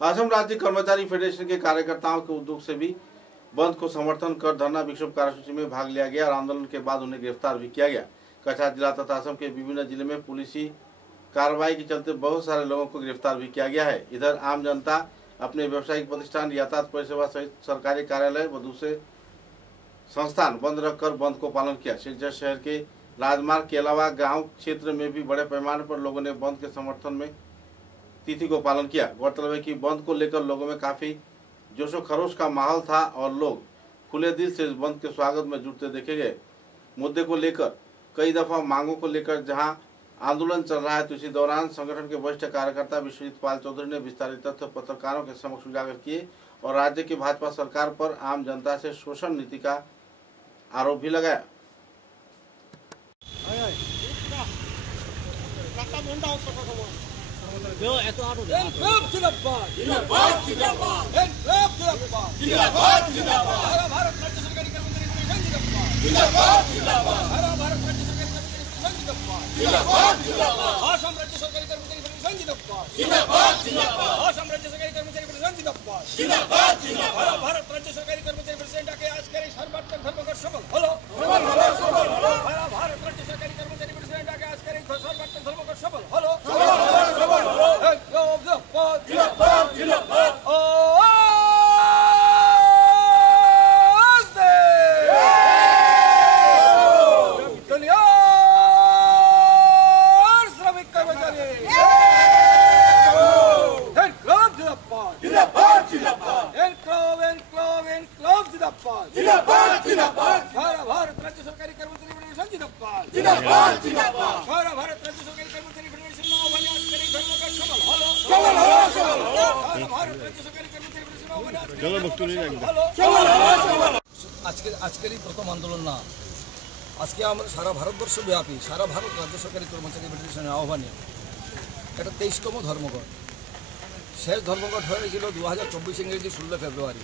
असम राज्य कर्मचारी फेडरेशन के कार्यकर्ताओं के उद्योग से भी बंद को समर्थन कर धरना विक्षोभ कार्यसूची में भाग लिया गया और आंदोलन के बाद उन्हें गिरफ्तार भी किया गया। कछार जिला तथा असम के विभिन्न जिले में पुलिसी कार्रवाई के चलते बहुत सारे लोगों को गिरफ्तार भी किया गया है। इधर आम जनता अपने व्यवसायिक प्रतिष्ठान, यातायात परिसेवा सहित सरकारी कार्यालय व दूसरे संस्थान बंद रखकर बंद को पालन किया। सिलचर शहर के राजमार्ग के अलावा गांव क्षेत्र में भी बड़े पैमाने पर लोगों ने बंद के समर्थन में तिथि को पालन किया। गौरतलब है कि बंद को लेकर लोगों में काफी जोशो खरोश का माहौल था और लोग खुले दिल से इस बंद के स्वागत में जुटते देखे गए। मुद्दे को लेकर कई दफा मांगों को लेकर जहां आंदोलन चल रहा है, तो इसी दौरान संगठन के वरिष्ठ कार्यकर्ता विश्वजीत पाल चौधरी ने विस्तारित तथ्य पत्रकारों के समक्ष उजागर किए और राज्य की भाजपा सरकार पर आम जनता से शोषण नीति का आरोप भी लगाया। আজকের এই প্রথম আন্দোলন না, আজকে আমরা সারা ভারতবর্ষব্যাপী সারা ভারত রাজ্য সরকারি কর্মচারী ফেডারেশনের আহ্বানে একটা 23তম ধর্মঘট, শেষ ধর্মঘট হয়েছিল 2024 ইংরেজি 16 ফেব্রুয়ারি।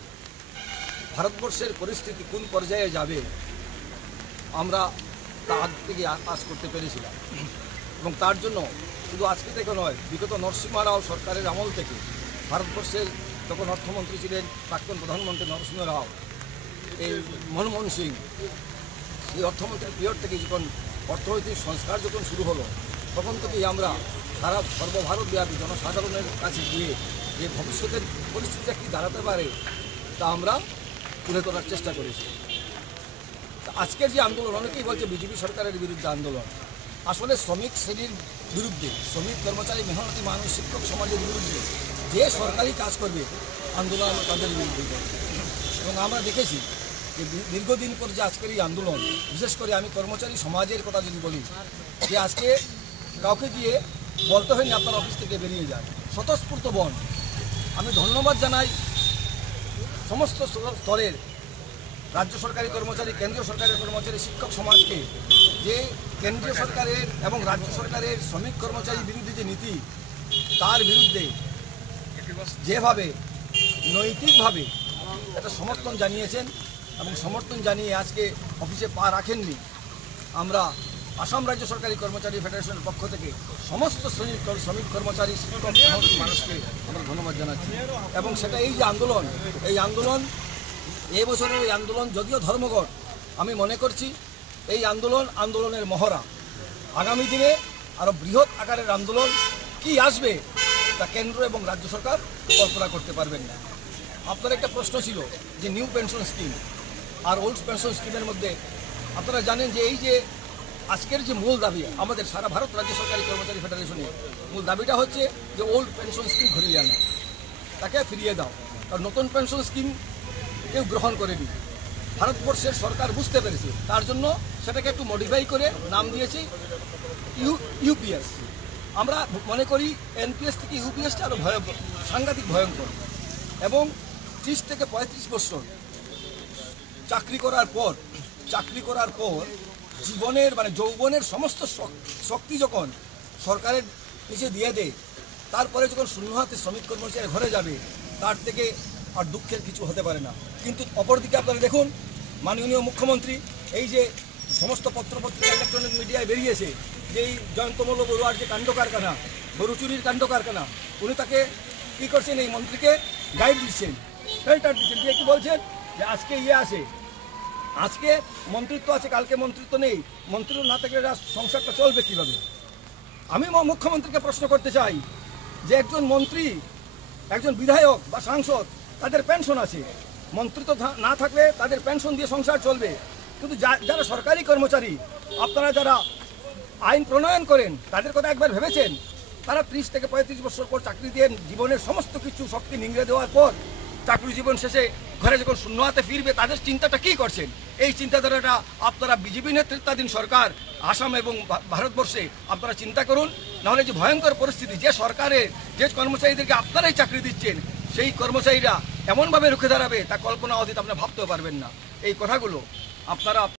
ভারতবর্ষের পরিস্থিতি কোন পর্যায়ে যাবে আমরা তা আগ থেকে আশা করতে পেরেছিলাম এবং তার জন্য শুধু আজকে থেকে নয়, বিগত নরসিংহ রাও সরকারের আমল থেকে ভারতবর্ষের তখন অর্থমন্ত্রী ছিলেন প্রাক্তন প্রধানমন্ত্রী নরসিংহ রাও, এই মনমোহন সিং, এই অর্থমন্ত্রীর পিরিয়ড থেকে যখন অর্থনৈতিক সংস্কার যখন শুরু হলো তখন থেকেই আমরা সারা সর্বভারতব্যাপী জনসাধারণের কাছে গিয়ে যে ভবিষ্যতের পরিস্থিতিটা কী দাঁড়াতে পারে তা আমরা তুলে ধরার চেষ্টা করেছি। আজকের যে আন্দোলন, অনেকেই বলছে বিজেপি সরকারের বিরুদ্ধে আন্দোলন, আসলে শ্রমিক শ্রেণীর বিরুদ্ধে, শ্রমিক কর্মচারী, মেহনতি মানুষ, শিক্ষক সমাজের বিরুদ্ধে যে সরকারি কাজ করবে আন্দোলন তাদের বিরুদ্ধে করবে। এবং আমরা দেখেছি যে দীর্ঘদিন পর যে আজকের এই আন্দোলন, বিশেষ করে আমি কর্মচারী সমাজের কথা যদি বলি, যে আজকে কাউকে গিয়ে বলতে হয়নি আপনার অফিস থেকে বেরিয়ে যান, স্বতঃস্ফূর্ত বন। আমি ধন্যবাদ জানাই সমস্ত স্তরের রাজ্য সরকারি কর্মচারী, কেন্দ্রীয় সরকারের কর্মচারী, শিক্ষক সমাজকে, যে কেন্দ্রীয় সরকারের এবং রাজ্য সরকারের শ্রমিক কর্মচারী বিরুদ্ধে যে নীতি, তার বিরুদ্ধে যেভাবে নৈতিকভাবে একটা সমর্থন জানিয়েছেন এবং সমর্থন জানিয়ে আজকে অফিসে পা রাখেননি। আমরা আসাম রাজ্য সরকারি কর্মচারী ফেডারেশনের পক্ষ থেকে সমস্ত শ্রমিক কর্মচারী, শিক্ষক মানুষকে আমরা ধন্যবাদ জানাচ্ছি। এবং সেটা এই যে আন্দোলন, এই আন্দোলন এবছরের এই আন্দোলন যদিও ধর্মঘট, আমি মনে করছি এই আন্দোলনের মহড়া। আগামী দিনে আরও বৃহৎ আকারের আন্দোলন কি আসবে তা কেন্দ্র এবং রাজ্য সরকার কল্পনা করতে পারবেন না। আপনার একটা প্রশ্ন ছিল যে নিউ পেনশন স্কিম আর ওল্ড পেনশন স্কিমের মধ্যে, আপনারা জানেন যে এই যে আজকের যে মূল দাবি আমাদের সারা ভারত রাজ্য সরকারি কর্মচারী ফেডারেশনের মূল দাবিটা হচ্ছে যে ওল্ড পেনশন স্কিম ঘুরিয়ে আনা, তাকে ফিরিয়ে দাও। আর নতুন পেনশন স্কিম কেউ গ্রহণ করেনি। ভারতবর্ষের সরকার বুঝতে পেরেছে, তার জন্য সেটাকে একটু মডিফাই করে নাম দিয়েছি ইউপিএস। আমরা মনে করি এনপিএস থেকে ইউপিএসটা আরও সাংঘাতিক ভয়ঙ্কর। এবং 30 থেকে 35 বছর চাকরি করার পর জীবনের যৌবনের সমস্ত শক্তি যখন সরকারের নিচে দিয়ে দেয়, তারপরে যখন শূন্য হাতে শ্রমিক কর্মচারী ঘরে যাবে, তার থেকে আর দুঃখের কিছু হতে পারে না। কিন্তু অপরদিকে আপনারা দেখুন, মাননীয় মুখ্যমন্ত্রী এই যে সমস্ত পত্রপত্রিকা, ইলেকট্রনিক মিডিয়ায় বেরিয়েছে যে এই জয়ন্তমল্ল বড়ুয়ার যে কাণ্ড কারখানা, গরু চুরির কাণ্ড কারখানা, উনি তাকে কি করছেন, এই মন্ত্রীকে গাইড দিচ্ছেন, ফিল্টার দিচ্ছেন, দিয়ে কি বলছেন যে আজকে আসে, আজকে মন্ত্রিত্ব আছে, কালকে মন্ত্রিত্ব নেই, মন্ত্রিত্ব না থাকলে সংসারটা চলবে কিভাবে? আমি মুখ্যমন্ত্রীকে প্রশ্ন করতে চাই যে একজন মন্ত্রী, একজন বিধায়ক বা সাংসদ, তাদের পেনশন আছে, মন্ত্রিত্ব না থাকলে তাদের পেনশন দিয়ে সংসার চলবে, কিন্তু যারা সরকারি কর্মচারী, আপনারা যারা আইন প্রণয়ন করেন, তাদের কথা একবার ভেবেছেন? তারা 30 থেকে 35 বছর পর চাকরি দিয়ে জীবনের সমস্ত কিছু শক্তি নিংড়ে দেওয়ার পর চাকরি জীবন শেষে ঘরে যখন শূন্য হাতে ফিরবে, তাদের চিন্তাটা কি করছেন? এই চিন্তাধারাটা আপনারা বিজেপি নেতৃত্বাধীন সরকার আসাম এবং ভারতবর্ষে আপনারা চিন্তা করুন, নাহলে যে ভয়ঙ্কর পরিস্থিতি, যে সরকারের যে কর্মচারীদেরকে আপনারাই চাকরি দিচ্ছেন, সেই কর্মচারীরা এমনভাবে রুখে দাঁড়াবে তা কল্পনা অতীত আপনারা ভাবতেও পারবেন না। এই কথাগুলো আপনারা